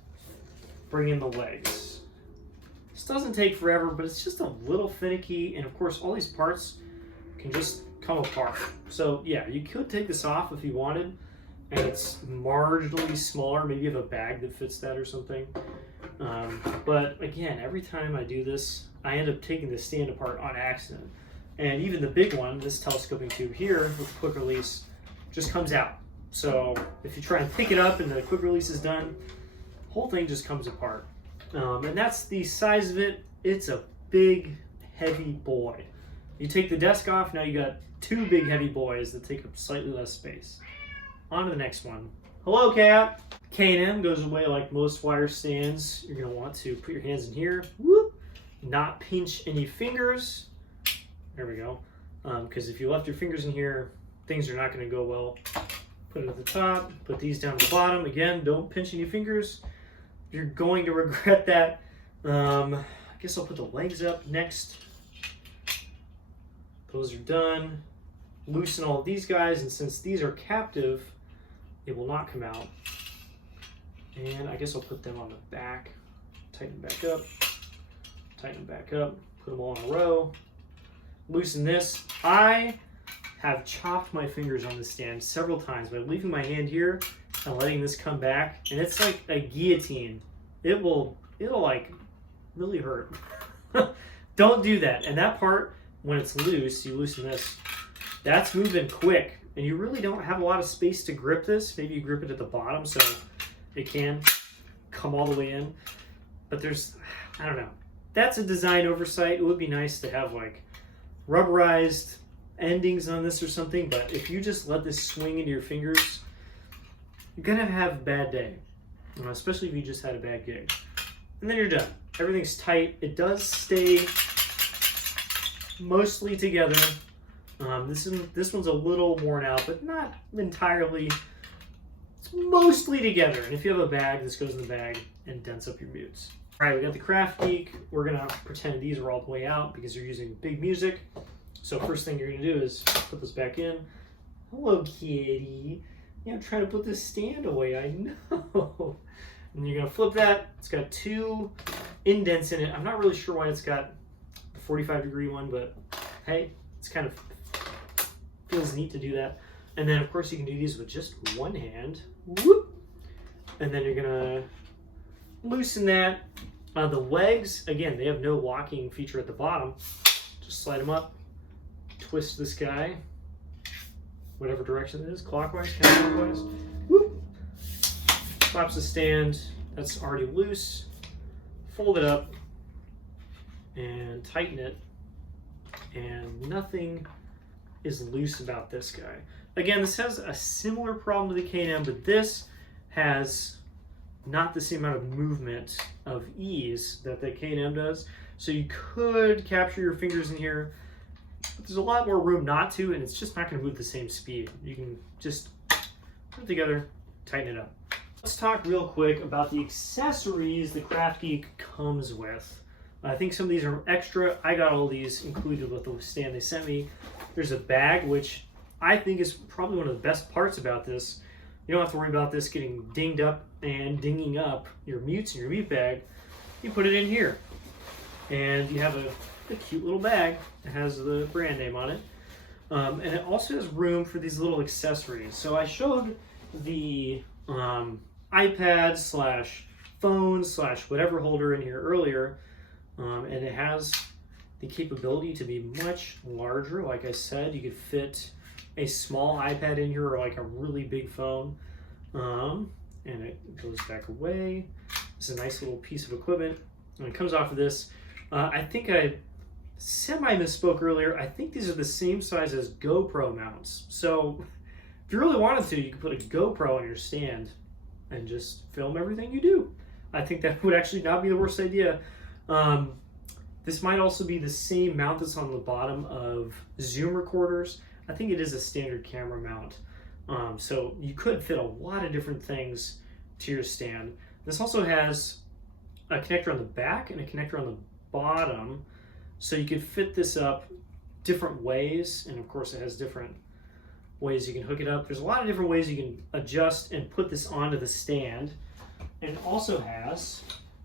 Bring in the legs. This doesn't take forever, but it's just a little finicky. And of course, all these parts can just come apart. So yeah, you could take this off if you wanted, and it's marginally smaller. Maybe you have a bag that fits that or something. But again, every time I do this, I end up taking the stand apart on accident. And even the big one, this telescoping tube here with the quick release, just comes out. So if you try and pick it up and the quick release is done, the whole thing just comes apart. And that's the size of it. It's a big, heavy boy. You take the desk off, now you got 2 big, heavy boys that take up slightly less space. On to the next one. Hello, cat. K&M goes away like most wire stands. You're gonna want to put your hands in here, whoop, not pinch any fingers. There we go. Because if you left your fingers in here, things are not gonna go well. Put it at the top, put these down at the bottom. Again, don't pinch any fingers. You're going to regret that. I guess I'll put the legs up next. Those are done. Loosen all of these guys, and since these are captive, it will not come out. And I guess I'll put them on the back, tighten them back up, tighten them back up, put them all in a row, loosen this. I have chopped my fingers on this stand several times by leaving my hand here and letting this come back, and it's like a guillotine. It'll like really hurt. Don't do that. And that part, when it's loose, you loosen this, that's moving quick, and you really don't have a lot of space to grip this. Maybe you grip it at the bottom so it can come all the way in, but there's, I don't know. That's a design oversight. It would be nice to have like rubberized endings on this or something, but if you just let this swing into your fingers, you're gonna have a bad day, especially if you just had a bad gig. And then you're done. Everything's tight. It does stay mostly together. This one's a little worn out, but not entirely. It's mostly together. And if you have a bag, this goes in the bag and dents up your mutes. All right, we got the KraftGeek. We're gonna pretend these are all the way out because you're using big music. So first thing you're gonna do is put this back in. Hello, kitty. Yeah, I'm trying to put this stand away, I know. And you're gonna flip that. It's got 2 indents in it. I'm not really sure why it's got the 45-degree one, but hey, it's kind of feels neat to do that. And then of course you can do these with just one hand. Whoop. And then you're gonna loosen that. The legs, again, they have no locking feature at the bottom. Just slide them up, twist this guy, whatever direction it is, clockwise, counterclockwise. Whoop. Slaps the stand, that's already loose. Fold it up and tighten it, and nothing is loose about this guy. Again, this has a similar problem to the K&M, but this has not the same amount of movement of ease that the K&M does. So you could capture your fingers in here, but there's a lot more room not to, and it's just not going to move the same speed. You can just put it together, tighten it up. Let's talk real quick about the accessories the KraftGeek comes with. I think some of these are extra. I got all these included with the stand they sent me. There's a bag, which I think is probably one of the best parts about this. You don't have to worry about this getting dinged up and dinging up your mutes in your mute bag. You put it in here, and you have a cute little bag that has the brand name on it. And it also has room for these little accessories. So I showed the iPad slash phone slash whatever holder in here earlier, and it has the capability to be much larger. Like I said, you could fit a small iPad in here or like a really big phone, and it goes back away. It's a nice little piece of equipment, and it comes off of this. I think I semi-misspoke earlier. I think these are the same size as GoPro mounts. So if you really wanted to, you could put a GoPro on your stand and just film everything you do. I think that would actually not be the worst idea. This might also be the same mount that's on the bottom of Zoom recorders. I think it is a standard camera mount. So you could fit a lot of different things to your stand. This also has a connector on the back and a connector on the bottom. So you could fit this up different ways. And of course it has different ways you can hook it up. There's a lot of different ways you can adjust and put this onto the stand. And it also has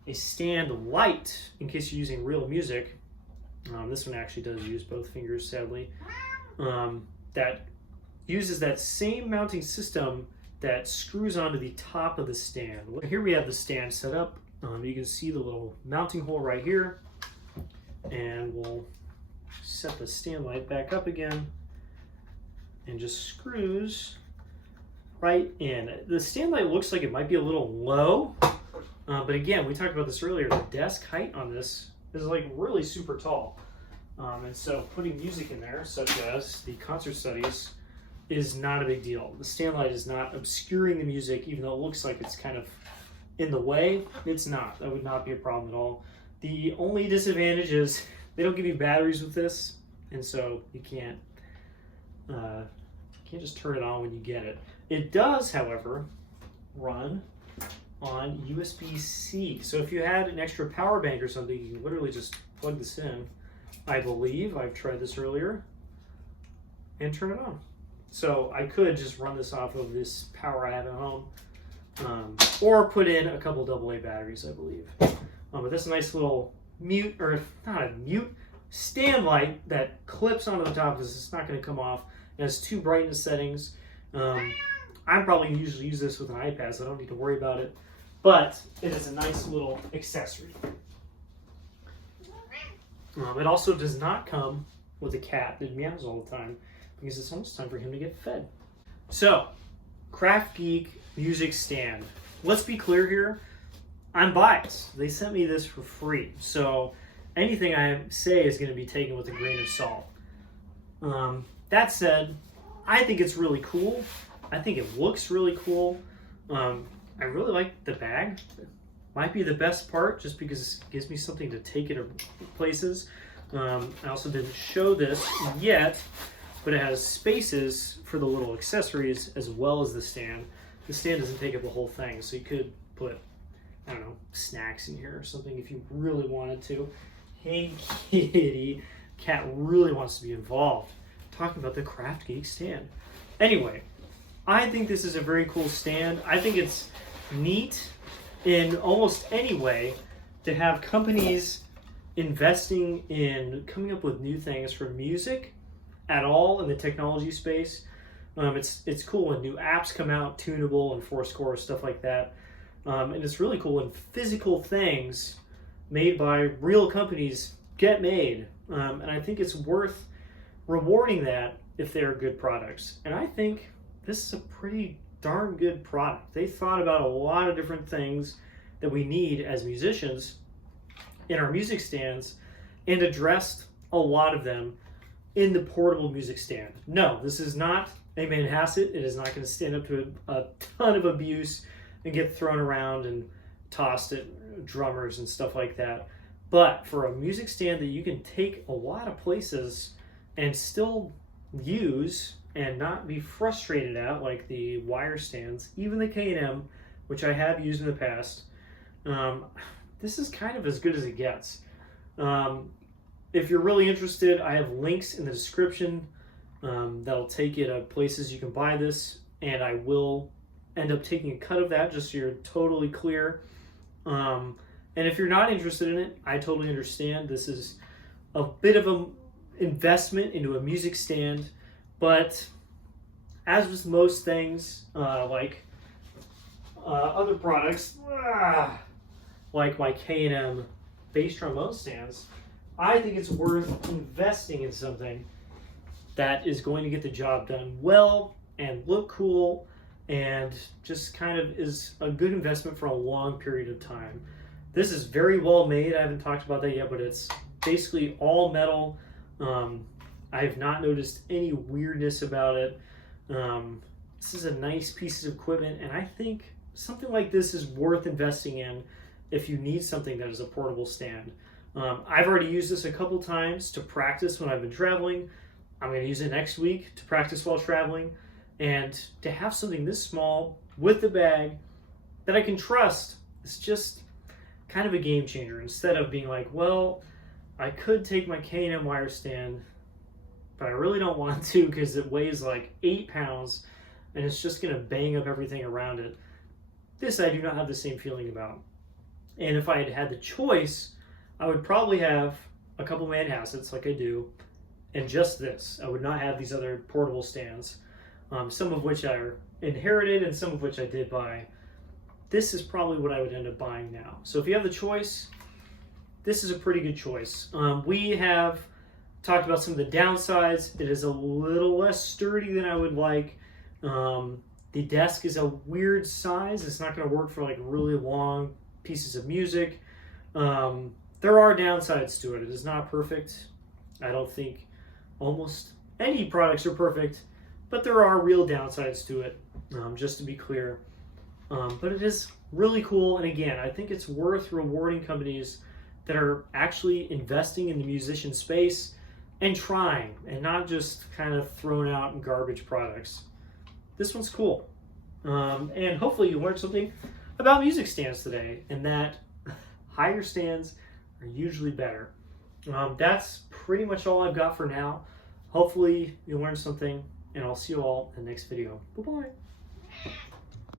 a stand light in case you're using real music. This one actually does use both fingers, sadly. That uses that same mounting system that screws onto the top of the stand. Here we have the stand set up. You can see the little mounting hole right here. And we'll set the stand light back up again and just screws right in. The stand light looks like it might be a little low, but again, we talked about this earlier, the desk height on this is like really super tall. And so putting music in there, such as the concert studies, is not a big deal. The stand light is not obscuring the music, even though it looks like it's kind of in the way. It's not. That would not be a problem at all. The only disadvantage is they don't give you batteries with this, and so you can't just turn it on when you get it. It does, however, run on USB-C. So if you had an extra power bank or something, you can literally just plug this in. I believe I've tried this earlier and turn it on. So I could just run this off of this power I have at home or put in a couple AA batteries, I believe. But that's a nice little mute, or not a mute, stand light that clips onto the top because it's not going to come off. It has 2 brightness settings. I'm probably usually use this with an iPad, so I don't need to worry about it. But it is a nice little accessory. It also does not come with a cat that meows all the time because it's almost time for him to get fed. So, KraftGeek music stand. Let's be clear here. I'm biased. They sent me this for free, so anything I say is going to be taken with a grain of salt. That said, I think it's really cool. I think it looks really cool. I really like the bag. Might be the best part just because it gives me something to take it to places. I also didn't show this yet, but it has spaces for the little accessories as well as the stand. The stand doesn't take up the whole thing, so you could put, I don't know, snacks in here or something if you really wanted to. Hey kitty, cat really wants to be involved. Talking about the KraftGeek stand. Anyway, I think this is a very cool stand. I think it's neat in almost any way to have companies investing in coming up with new things for music at all in the technology space. It's cool when new apps come out, Tunable and Fourscore, stuff like that. And it's really cool when physical things made by real companies get made. And I think it's worth rewarding that if they're good products. And I think this is a pretty darn good product. They thought about a lot of different things that we need as musicians in our music stands and addressed a lot of them in the portable music stand. No, this is not a Manhasset. It is not going to stand up to a ton of abuse and get thrown around and tossed at drummers and stuff like that. But for a music stand that you can take a lot of places and still use and not be frustrated at, like the wire stands, even the K&M, which I have used in the past, this is kind of as good as it gets. If you're really interested, I have links in the description that'll take you to places you can buy this, and I will end up taking a cut of that just so you're totally clear. And if you're not interested in it, I totally understand. This is a bit of an investment into a music stand, but as with most things, like other products, like my K&M bass trombone stands, I think it's worth investing in something that is going to get the job done well and look cool and just kind of is a good investment for a long period of time. This is very well made. I haven't talked about that yet, but it's basically all metal. I have not noticed any weirdness about it. This is a nice piece of equipment, and I think something like this is worth investing in if you need something that is a portable stand. I've already used this a couple times to practice when I've been traveling. I'm going to use it next week to practice while traveling. And to have something this small with the bag that I can trust is just kind of a game changer. Instead of being like, well, I could take my K&M wire stand, but I really don't want to because it weighs like 8 pounds and it's just going to bang up everything around it. This I do not have the same feeling about. And if I had had the choice, I would probably have a couple Manhassets like I do, and just this. I would not have these other portable stands, some of which are inherited and some of which I did buy. This is probably what I would end up buying now. So if you have the choice, this is a pretty good choice. We have talked about some of the downsides. It is a little less sturdy than I would like. The desk is a weird size. It's not going to work for like really long pieces of music. There are downsides to it. It is not perfect. I don't think almost any products are perfect, but there are real downsides to it, just to be clear. But it is really cool, and again, I think it's worth rewarding companies that are actually investing in the musician space and trying, and not just kind of thrown out garbage products. This one's cool. And hopefully you learned something about music stands today, and that higher stands are usually better. That's pretty much all I've got for now. Hopefully you learned something, and I'll see you all in the next video. Bye-bye.